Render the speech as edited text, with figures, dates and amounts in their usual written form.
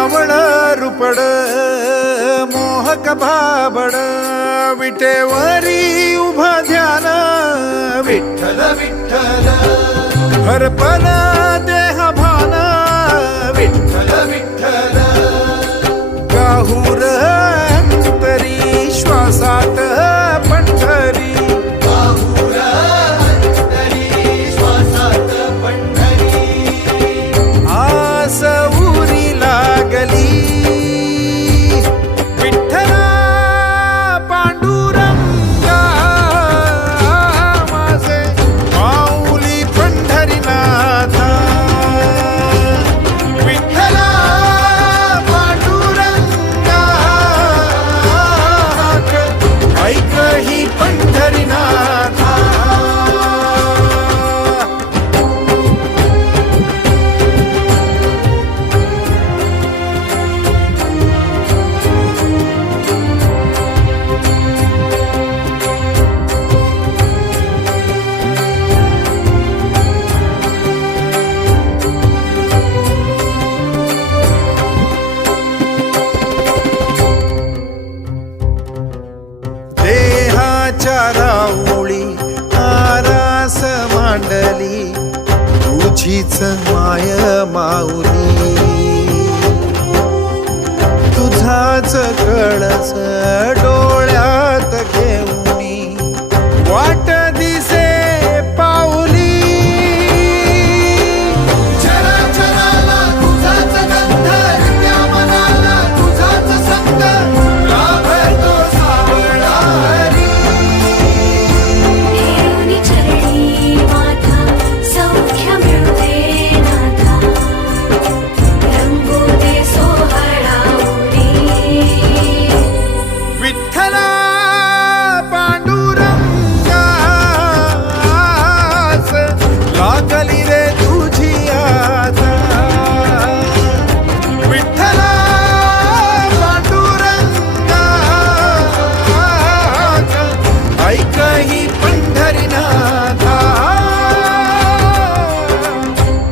सावळ रुपड मोहक भाबड विटेवरी उभा ध्यान विठ्ठल विठ्ठल हरपल देह भान विठ्ठल विठ्ठल गाहुर अंतरी श्वासात पंढरी आस उरी लागली विठ्ठला पांडुरंगा माझे माऊली पंढरीनाथा विठ्ठला पांडुरंगा ऐक ही पंढरीनाथा राऊळी आरास मांडली तुझीच माय माऊली तुझाच कळस डोळ्यात घेऊनी वाट